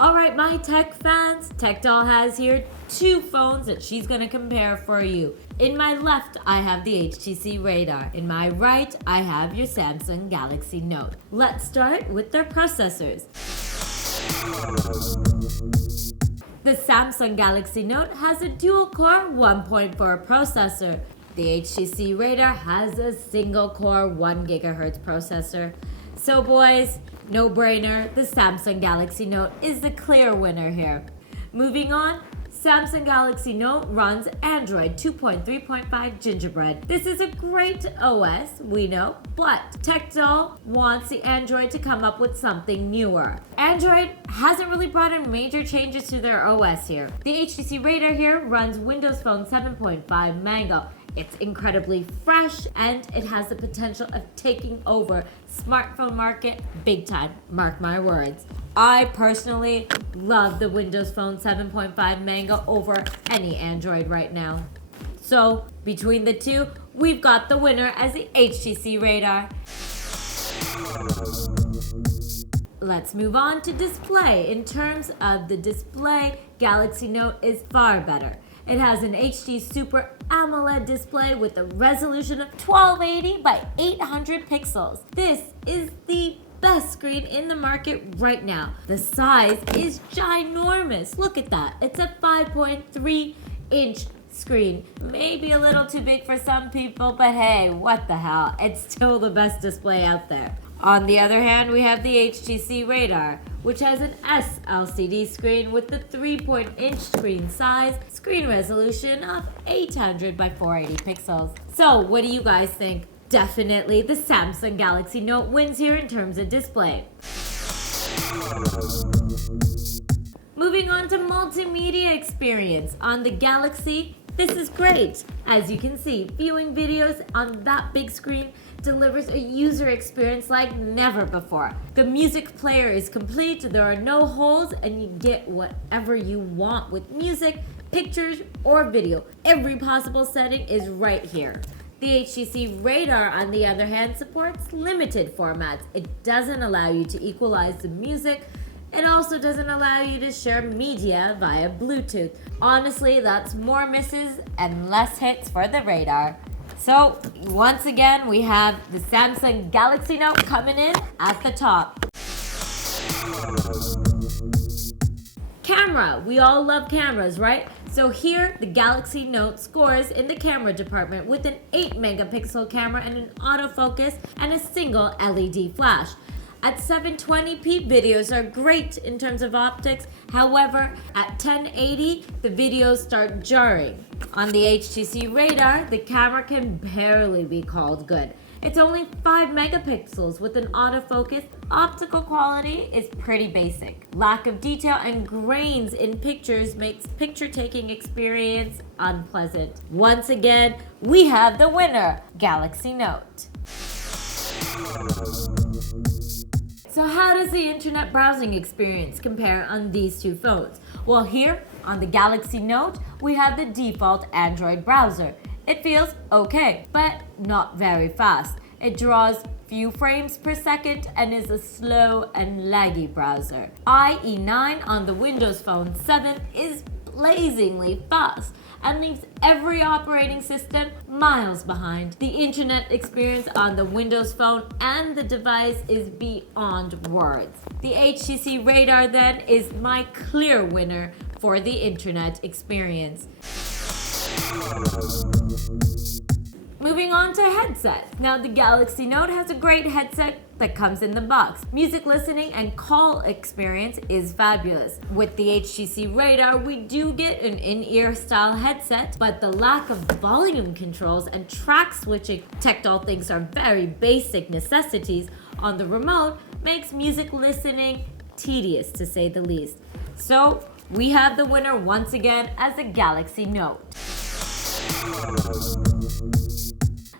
Alright, my tech fans, Techdoll has here two phones that she's gonna compare for you. In my left, I have the HTC Radar. In my right, I have your Samsung Galaxy Note. Let's start with their processors. The Samsung Galaxy Note has a dual-core 1.4 processor. The HTC Radar has a single-core 1 GHz processor. So boys, no brainer, the Samsung Galaxy Note is the clear winner here. Moving on, Samsung Galaxy Note runs Android 2.3.5 Gingerbread. This is a great OS, we know, but Techdoll wants the Android to come up with something newer. Android hasn't really brought in major changes to their OS here. The HTC Radar here runs Windows Phone 7.5 Mango. It's incredibly fresh and it has the potential of taking over smartphone market big time, mark my words. I personally love the Windows Phone 7.5 Mango over any Android right now. So between the two, we've got the winner as the HTC Radar. Let's move on to display. In terms of the display, Galaxy Note is far better. It has an HD Super AMOLED display with a resolution of 1280 by 800 pixels. This is the best screen in the market right now. The size is ginormous. Look at that. It's a 5.3-inch screen. Maybe a little too big for some people, but hey, what the hell? It's still the best display out there. On the other hand, we have the HTC Radar, which has an SLCD screen with the 3-inch screen size, screen resolution of 800 by 480 pixels. So what do you guys think? Definitely the Samsung Galaxy Note wins here in terms of display. Moving on to multimedia experience. On the Galaxy, this is great. As you can see, viewing videos on that big screen delivers a user experience like never before. The music player is complete, there are no holes, and you get whatever you want with music, pictures, or video. Every possible setting is right here. The HTC Radar, on the other hand, supports limited formats. It doesn't allow you to equalize the music. It also doesn't allow you to share media via Bluetooth. Honestly, that's more misses and less hits for the Radar. So, once again, we have the Samsung Galaxy Note coming in at the top. Camera. We all love cameras, right? So here, the Galaxy Note scores in the camera department with an 8-megapixel camera and an autofocus and a single LED flash. At 720p, videos are great in terms of optics. However, at 1080, the videos start jarring. On the HTC Radar, the camera can barely be called good. It's only 5 megapixels with an autofocus. Optical quality is pretty basic. Lack of detail and grains in pictures makes picture-taking experience unpleasant. Once again, we have the winner, Galaxy Note. So how does the internet browsing experience compare on these two phones? Well, here on the Galaxy Note, we have the default Android browser. It feels okay, but not very fast. It draws few frames per second and is a slow and laggy browser. IE9 on the Windows Phone 7 is blazingly fast and leaves every operating system miles behind. The internet experience on the Windows Phone and the device is beyond words. The HTC Radar then is my clear winner for the internet experience. Moving on to headsets. Now the Galaxy Note has a great headset that comes in the box. Music listening and call experience is fabulous. With the HTC Radar, we do get an in-ear style headset, but the lack of volume controls and track switching Techdoll thinks are very basic necessities on the remote makes music listening tedious to say the least. So we have the winner once again as the Galaxy Note.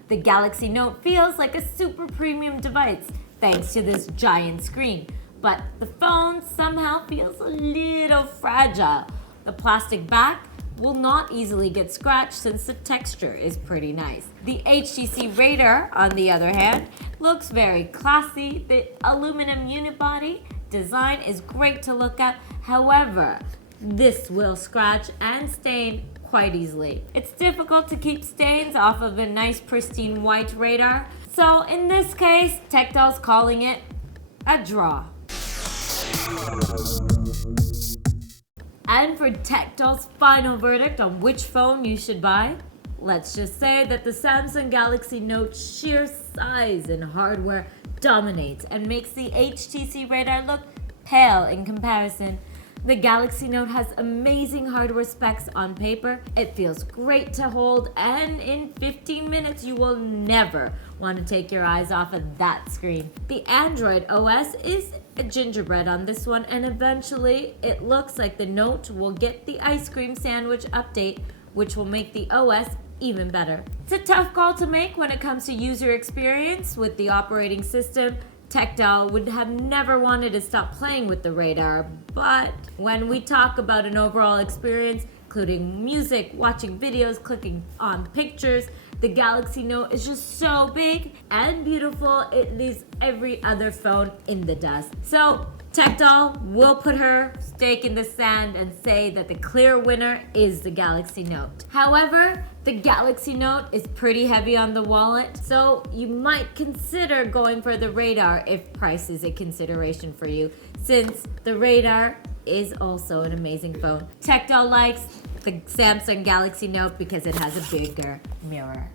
The Galaxy Note feels like a super premium device thanks to this giant screen, but the phone somehow feels a little fragile. The plastic back will not easily get scratched since the texture is pretty nice. The HTC Radar, on the other hand, looks very classy. The aluminum unibody design is great to look at. However, this will scratch and stain quite easily. It's difficult to keep stains off of a nice pristine white Radar. So in this case, Techdoll's calling it a draw. And for Techdoll's final verdict on which phone you should buy, let's just say that the Samsung Galaxy Note's sheer size and hardware dominates and makes the HTC Radar look pale in comparison. The Galaxy Note has amazing hardware specs on paper. It feels great to hold, and in 15 minutes you will never want to take your eyes off of that screen. The Android OS is a gingerbread on this one, and eventually it looks like the Note will get the ice cream sandwich update, which will make the OS even better. It's a tough call to make when it comes to user experience with the operating system. Techdoll would have never wanted to stop playing with the Radar, but when we talk about an overall experience, including music, watching videos, clicking on pictures, the Galaxy Note is just so big and beautiful, it leaves every other phone in the dust. So Techdoll will put her stake in the sand and say that the clear winner is the Galaxy Note. However, the Galaxy Note is pretty heavy on the wallet, so you might consider going for the Radar if price is a consideration for you, since the Radar is also an amazing phone. Techdoll likes the Samsung Galaxy Note because it has a bigger mirror.